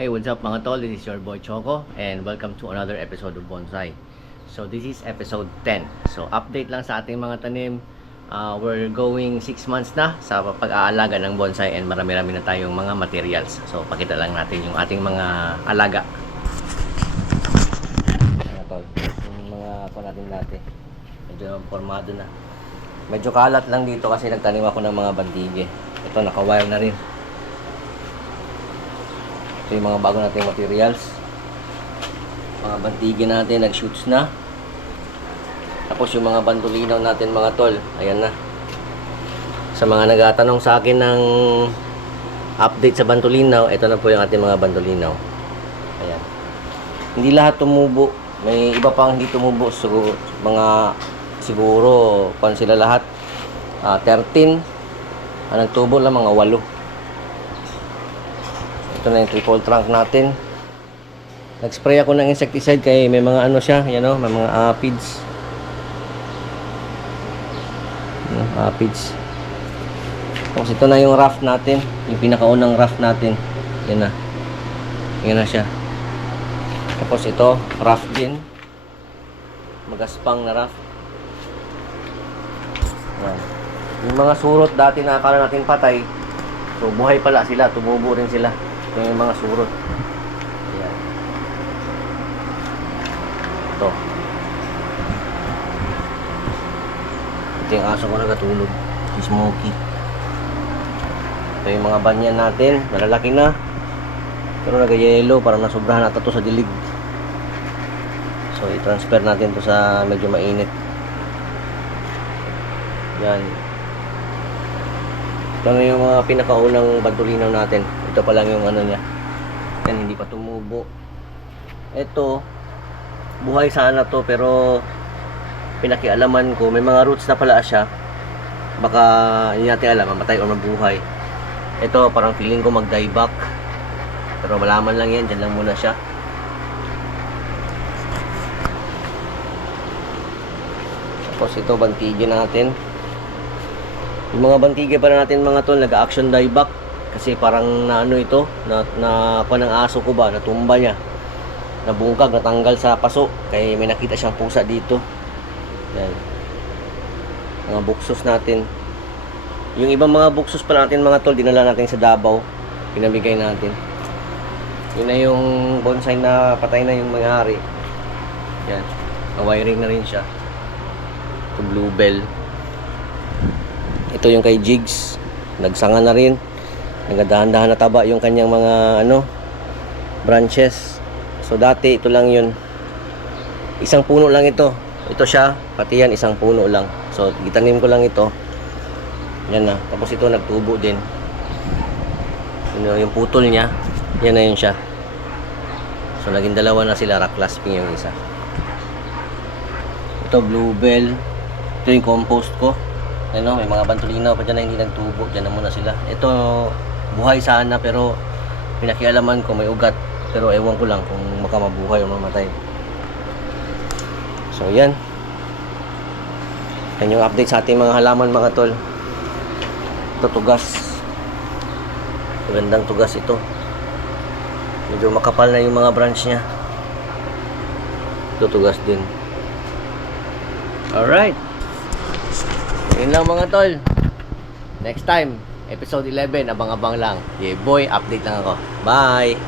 Hey, what's up mga tol? This is your boy Choco and welcome to another episode of Bonsai. So this is episode 10. So update lang sa ating mga tanim. We're going 6 months na sa pag-aalaga ng bonsai and marami-rami na tayong mga materials. So pakita lang natin yung ating mga alaga. Mga tol, yung mga natin dati. Medyo formado na. Medyo kalat lang dito kasi nagtanim ako ng mga bandige. Ito naka-wire na rin. Ito yung mga bago nating materials. Mga bantige natin nag-shoots na. Tapos yung mga bandolinaw natin mga tol, ayan na. Sa mga nagtatanong sa akin ng update sa bandolinaw, ito na po yung ating mga bandolinaw. Ayan. Hindi lahat tumubo. May iba pang hindi tumubo. So, siguro kung sila lahat 13. Ang nagtubo lang mga 8. Ito na yung triple trunk natin. Nag-spray ako ng insecticide kaya may mga ano siya, yan o, may mga aphids. Aphids. Tapos ito na yung raft natin, yung pinakaunang raft natin. Yan na. Yan na siya. Tapos ito, raft din. Magaspang na raft. Yan. Yung mga surot dati na akala natin patay, so buhay pala sila, tumubo rin sila. Ito yung mga surot. Ayan. Ito. Ito yung aso ko nagatulog. Si Smokey. Ito yung mga banyan natin. Malalaki na. Pero nag-yellow. Parang nasobrahan ata to sa dilig. So i-transfer natin to sa medyo mainit. Yan. Ito na yung mga pinakaunang bandolinaw natin. Ito pa lang yung ano niya. Yan, hindi pa tumubo. Ito, buhay sana to pero pinakialaman ko, may mga roots na pala siya. Baka hindi natin alam, mamatay o mabuhay. Ito, parang feeling ko mag-die back. Pero malaman lang yan, dyan lang muna siya. Tapos ito, bantige natin. Yung mga bantige pala natin mga tol, nag-action dieback kasi parang naano ito, na kuha ng aso ko ba, natumba niya. Nabungkag, natanggal sa paso. Kaya may nakita siyang pusa dito. Yan. Mga buksos natin. Yung ibang mga buksos pala natin mga tol, dinala natin sa Davao. Pinamigay natin. Yun na yung bonsai na patay na yung may-ari. Yan. Na-wiring na rin siya. Ito bluebell. Ito yung kay Jigs, nagsanga na rin, nagadahan-dahan na taba yung kanyang mga branches. So dati ito lang yun, isang puno lang ito siya, pati yan isang puno lang. So gitanim ko lang ito, yan na. Tapos ito nagtubo din, yung putol niya, yan na yun siya. So naging dalawa na sila, rock clasping yung isa. Ito bluebell, ito yung compost ko. Ano, may mga bandolinaw pa dyan na hindi nagtubo. Dyan na muna sila. Ito, buhay sana pero pinakialaman ko may ugat. Pero ewan ko lang kung makamabuhay o mamatay. So, yan. Yan yung update sa ating mga halaman mga tol. Ito, tugas. Magandang tugas ito. Medyo makapal na yung mga branch niya. Ito, tugas din. Alright. Yun lang mga tol. Next time, episode 11, abang-abang lang. Yeah boy, update lang ako. Bye!